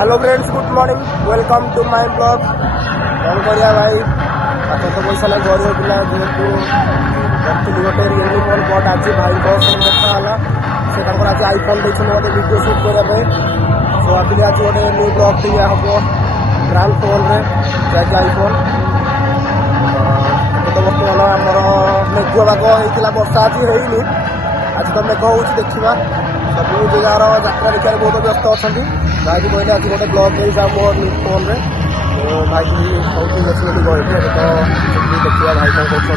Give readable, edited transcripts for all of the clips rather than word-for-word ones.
Hello friends, good morning, welcome to my blog. कौन करिया भाई, हाथ तो पैसा ना घर होता जेहेतु करती गोटे रियलमी फोन बट आज भाई देखाला से आज आईफोन देखते गोटे वीडियो सुट करने सो भाविली आज गोटे न्यू ब्लॉग दिया हम ग्रांड फोन में जैसे आईफोन तो बर्तमान आमर मेघ भाग होता वर्षा आज है आज तो मेघ हो देखा सब जगार यात्रा देखा बहुत व्यस्त अच्छा भाई कहले आज गोटे ब्लॉग नहीं जाओ मोर फोन में तो भाई सब ठीक अच्छे बोली कहते तो देखा भाई कौन कर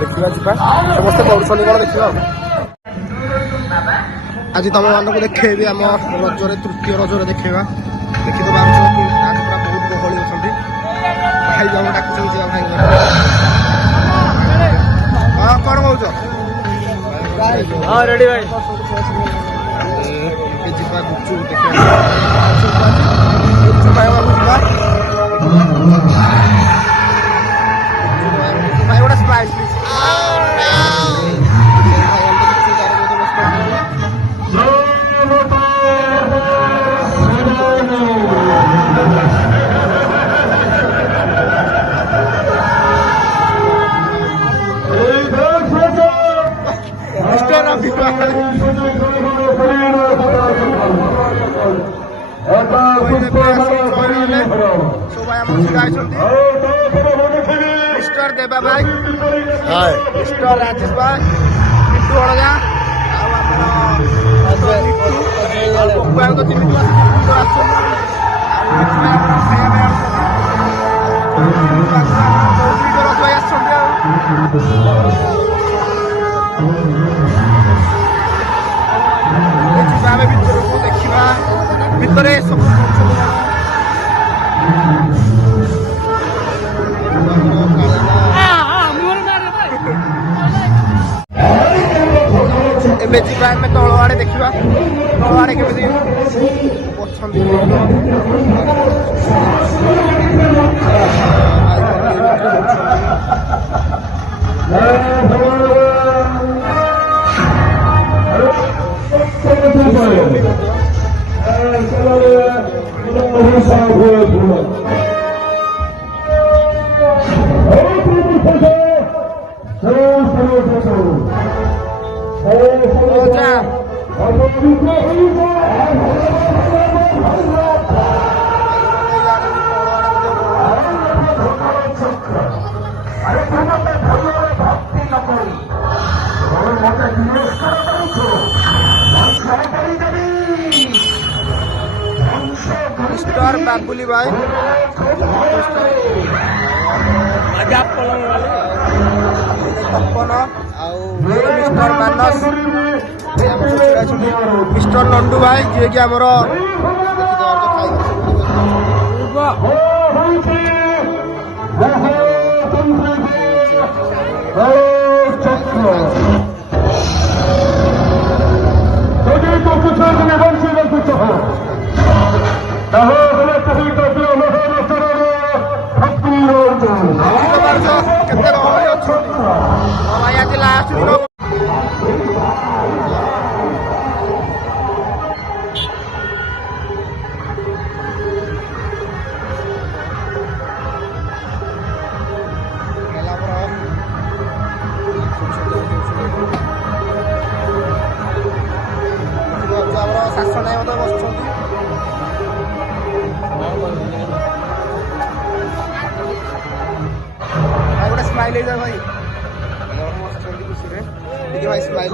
देखा देखा समस्ते कौन कौन देखा आज तुम मानक देखेबी आम रजरे तृतीय रजरे देखा देखी तो बहुत गहली अच्छा भाई जब डाकुच भाई हाँ कौन कौच हाँ रेडी भाई ଯିବା ଗୁପଚୁପ ଦେଖିବା ଗୁପଚୁପ ଖାଇବାକୁ ଯିବା ଭାଇ ଗୋଟେ ସ୍ପ୍ରାଇଟ୍ मिस्टर देवा भाई मिस्टर राजेश भाई मिट्टू हड़गा देखा भितर सब ଏବେ ଯିବା ଆମେ ତଳ ଆଡ଼େ ଦେଖିବା ତଳ ଆଡ଼େ କେମିତି ଅଛନ୍ତି मिस्टर बाबुली भाई तपन मिस्टर मानस मिस्टर नंडू भाई जी कि आमर लास्ट दिन शासन मत बस गोटे स्माइल हो भाई खुशी भाई स्माइल